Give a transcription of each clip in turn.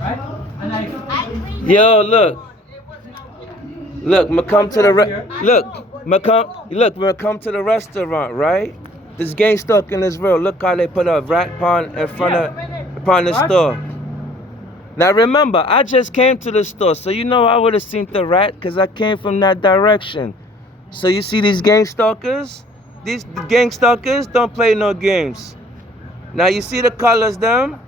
right? And I Yo, look, me come to the me come to the restaurant, right? This gang stalking is real. Look how they put a rat pond in front of upon the what? store. Now remember, I just came to the store, so you know I would have seen the rat because I came from that direction. So you see these gang stalkers? These gang stalkers don't play no games. Now you see the colors, them?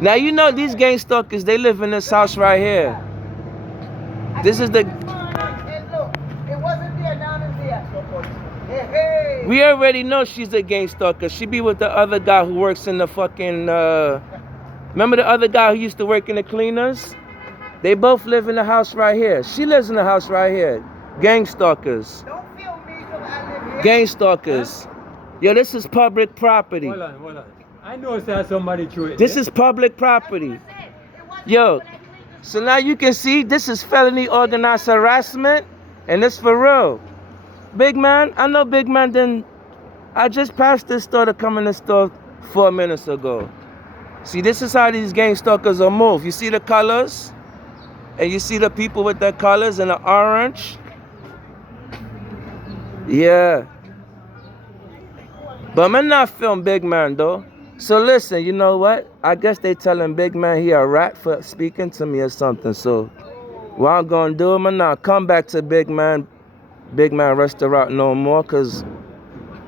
Now you know these gang stalkers, they live in this house right here. This is the... We already know she's a gang stalker. She be with the other guy who works in the fucking... Remember the other guy who used to work in the cleaners? They both live in the house right here. She lives in the house right here. Gang stalkers. Don't feel me because I live here. Gang stalkers. Yo, this is public property. Hold on. I know there's somebody threw it. This is public property. Yo, so now you can see this is felony organized harassment, and it's for real. Big man, I know Big man didn't... I just passed this store to come in the store 4 minutes ago. See, this is how these gang stalkers are moved. You see the colors? And you see the people with their colors and the orange? Yeah. But I'm not film Big Man though. So listen, you know what? I guess they telling Big Man he a rat for speaking to me or something. So what I'm gonna do, I'm not come back to Big Man restaurant no more, cause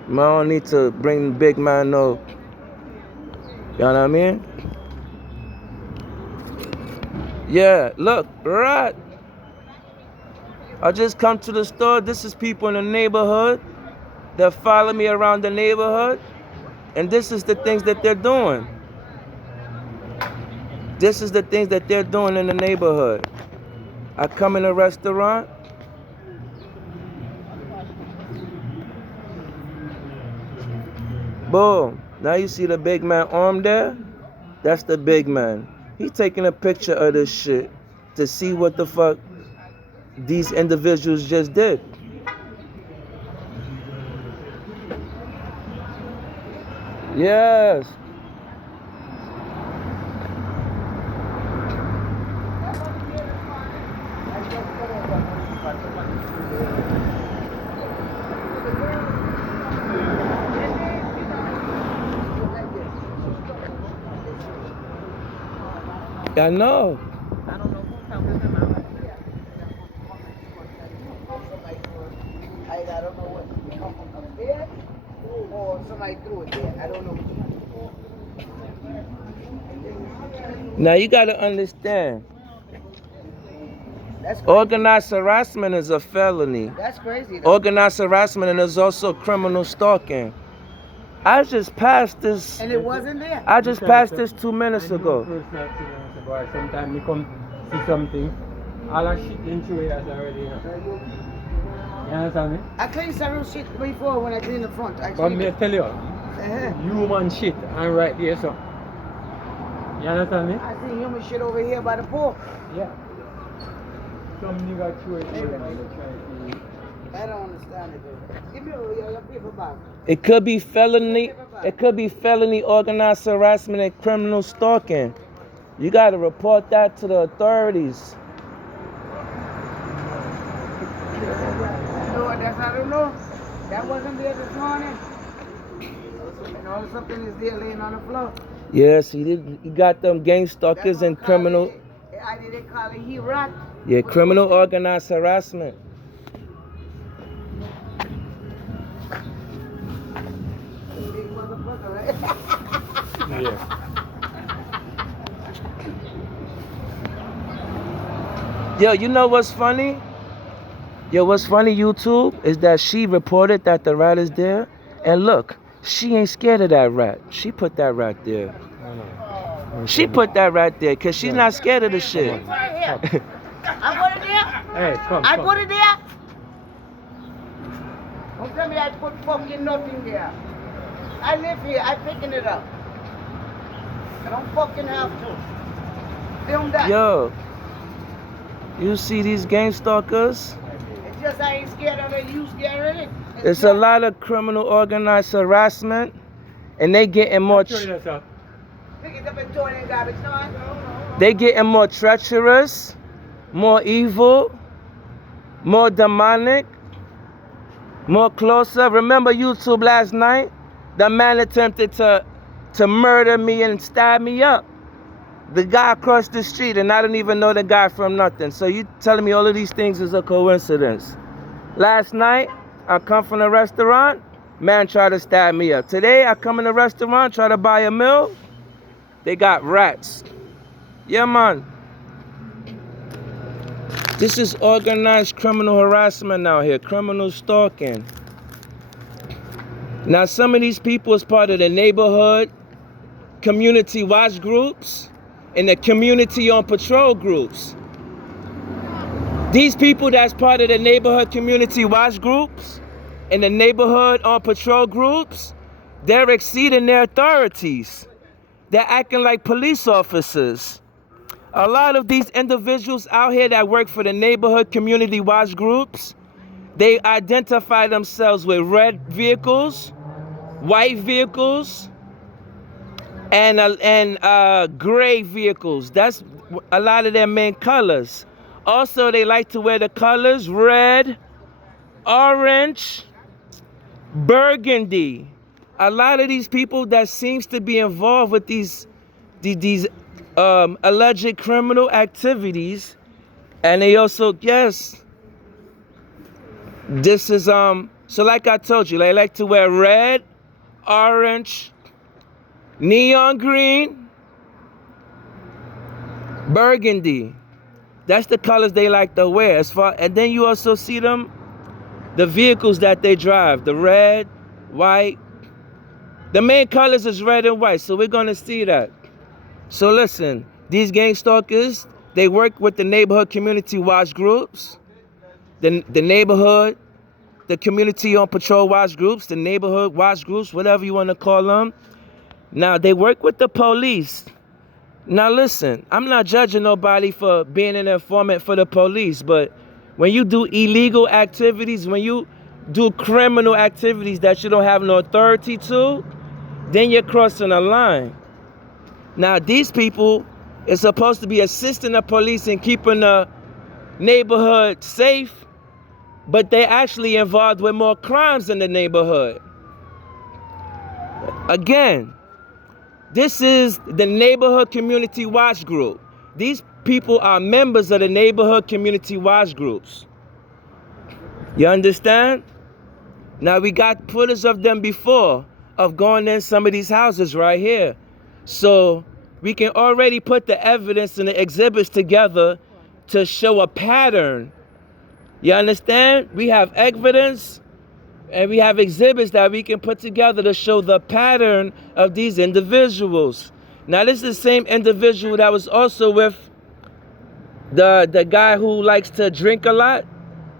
I don't need to bring Big Man no. You know what I mean? Yeah, look, rat. I just come to the store. This is people in the neighborhood that follow me around the neighborhood. And this is the things that they're doing. This is the things that they're doing in the neighborhood. I come in a restaurant. Boom. Now you see the Big Man arm there? That's the Big Man. He taking a picture of this shit to see what the fuck these individuals just did. Yes. I know. I don't know who comes in my life. I don't know what come from upstairs or somebody threw it there. I don't know. Now you gotta understand. That's crazy. Organized harassment is a felony. That's crazy. Though. Organized harassment and there's also criminal stalking. I just passed this. And it wasn't there. I just passed this 2 minutes ago. Sometimes we come see something. All that shit into it as already. You understand me? I cleaned several shit before when I cleaned the front. But me tell you, human shit and right there so. You understand me? I see human shit over here by the pool. Yeah. Some nigga threw it here and they try to... I don't understand it, baby. Give me your paper bag. It could be felony. It could be felony organized harassment and criminal stalking. You gotta report that to the authorities. No, that's I don't know. That wasn't there this morning. And all something is there laying on the floor. Yes, he got them gang stalkers and criminal. I didn't call it he rat. Yeah, criminal organized harassment. Big motherfucker, right? Yeah. Yo, you know what's funny? Yo, what's funny, YouTube, is that she reported that the rat is there. And look, she ain't scared of that rat. She put that rat there. She put that rat there because she's not scared of the shit. I put it there. Hey, come. I put it there. Don't tell me I put fucking nothing there. I live here. I picking it up. I don't fucking have to. Film that. Yo, you see these gang stalkers? It's just I ain't scared of it. You scared of it? It's a lot of criminal organized harassment, and they getting more. Show you that, sir. Pick it up and throw it in garbage, no? They getting more treacherous, more evil, more demonic, more closer. Remember YouTube last night? The man attempted to murder me and stab me up. The guy across the street, and I don't even know the guy from nothing. So you telling me all of these things is a coincidence? Last night, I come from a restaurant, man tried to stab me up. Today, I come in a restaurant, try to buy a meal, they got rats. Yeah, man. This is organized criminal harassment out here, criminal stalking. Now, some of these people is part of the neighborhood community watch groups and the community on patrol groups. These people that's part of the neighborhood community watch groups and the neighborhood on patrol groups, they're exceeding their authorities. They're acting like police officers. A lot of these individuals out here that work for the neighborhood community watch groups, they identify themselves with red vehicles, white vehicles, and gray vehicles. That's a lot of their main colors. Also, they like to wear the colors red, orange, burgundy. A lot of these people that seems to be involved with these alleged criminal activities, and they also, yes, this is so like I told you, they like to wear red, orange, neon green, burgundy. That's the colors they like to wear. And then you also see them, the vehicles that they drive, the red, white. The main colors is red and white, so we're gonna see that. So listen, these gang stalkers, they work with the neighborhood community watch groups, the neighborhood, the community on patrol watch groups, the neighborhood watch groups, whatever you want to call them. Now, they work with the police. Now, listen, I'm not judging nobody for being an informant for the police, but when you do illegal activities, when you do criminal activities that you don't have no authority to, then you're crossing a line. Now, these people is supposed to be assisting the police in keeping the neighborhood safe, but they're actually involved with more crimes in the neighborhood. Again, this is the neighborhood community watch group. These people are members of the neighborhood community watch groups. You understand? Now, we got footage of them before, of going in some of these houses right here. So we can already put the evidence and the exhibits together to show a pattern. You understand? We have evidence and we have exhibits that we can put together to show the pattern of these individuals. Now, this is the same individual that was also with the guy who likes to drink a lot.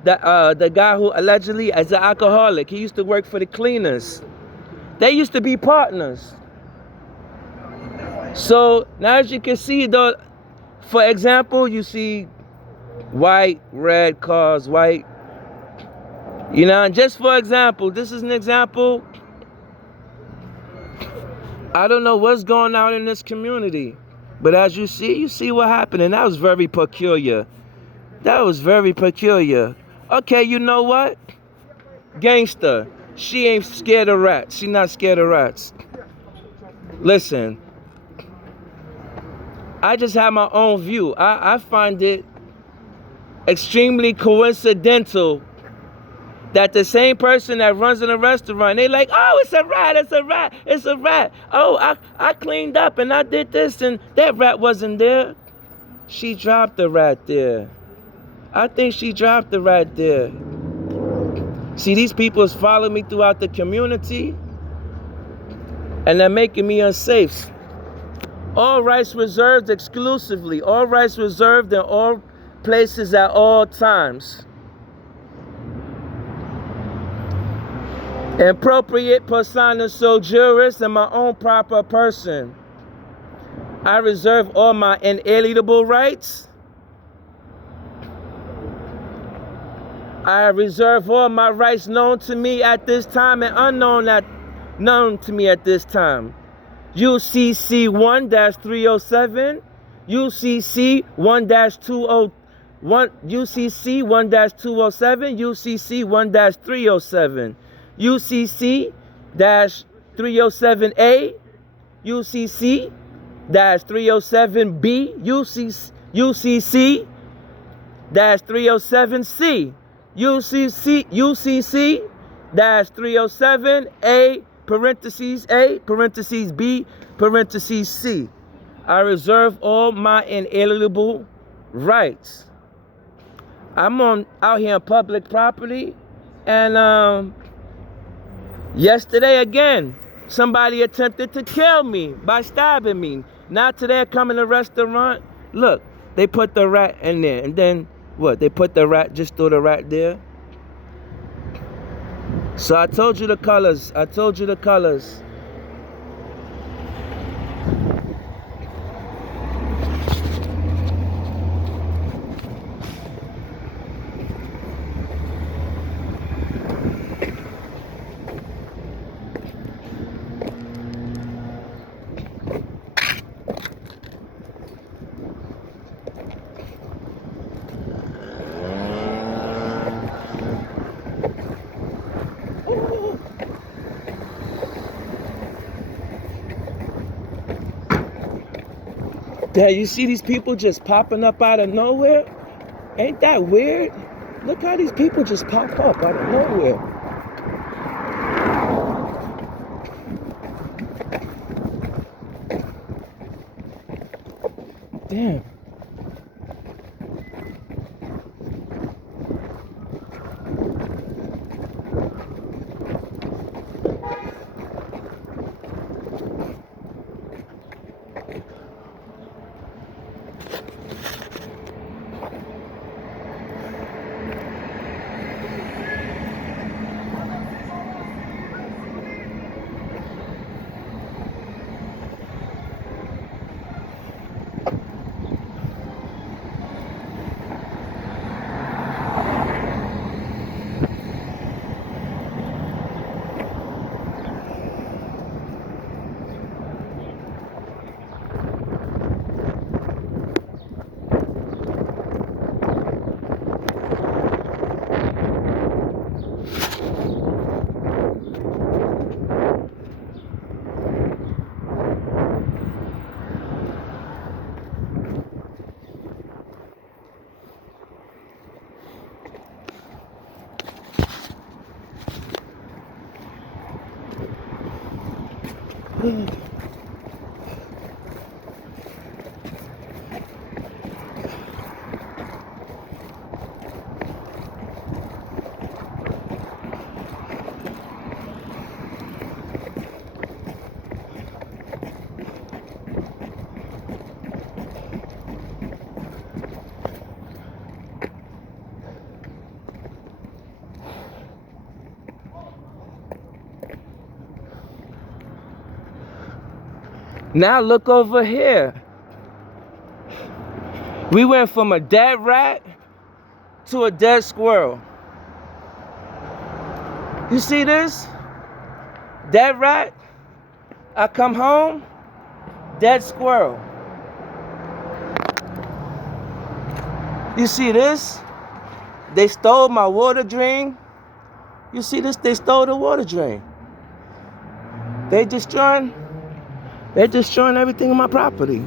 The guy who allegedly is an alcoholic. He used to work for the cleaners. They used to be partners. So now, as you can see, though, for example, you see white, red cars, white. You know, and just for example, this is an example. I don't know what's going on in this community, but as you see what happened, and that was very peculiar. That was very peculiar. Okay, you know what? Gangster, she ain't scared of rats. She not scared of rats. Listen, I just have my own view. I find it extremely coincidental that the same person that runs in a restaurant, they like, oh, it's a rat, it's a rat, it's a rat. Oh, I cleaned up and I did this and that rat wasn't there. She dropped the rat there. I think she dropped the rat there. See, these people is following me throughout the community and they're making me unsafe. All rights reserved exclusively. All rights reserved in all places at all times. Appropriate persona sui juris and my own proper person. I reserve all my inalienable rights I reserve all my rights known to me at this time and known to me at this time. UCC 1-307, UCC 1-201, UCC 1-207, UCC 1-307, UCC 307A, UCC 307B, UCC 307C, UCC 307A, parentheses A, parentheses B, parentheses C. I reserve all my inalienable rights. I'm out here on public property, and yesterday again, somebody attempted to kill me by stabbing me. Now today I come in the restaurant, look, they put the rat in there, and then what? They put the rat, just throw the rat there. So I told you the colors. I told you the colors. Yeah, you see these people just popping up out of nowhere? Ain't that weird? Look how these people just pop up out of nowhere. Damn. Now look over here. We went from a dead rat to a dead squirrel. You see this? Dead rat. I come home, dead squirrel. You see this? They stole my water drain. You see this? They stole the water drain. They're destroying everything on my property.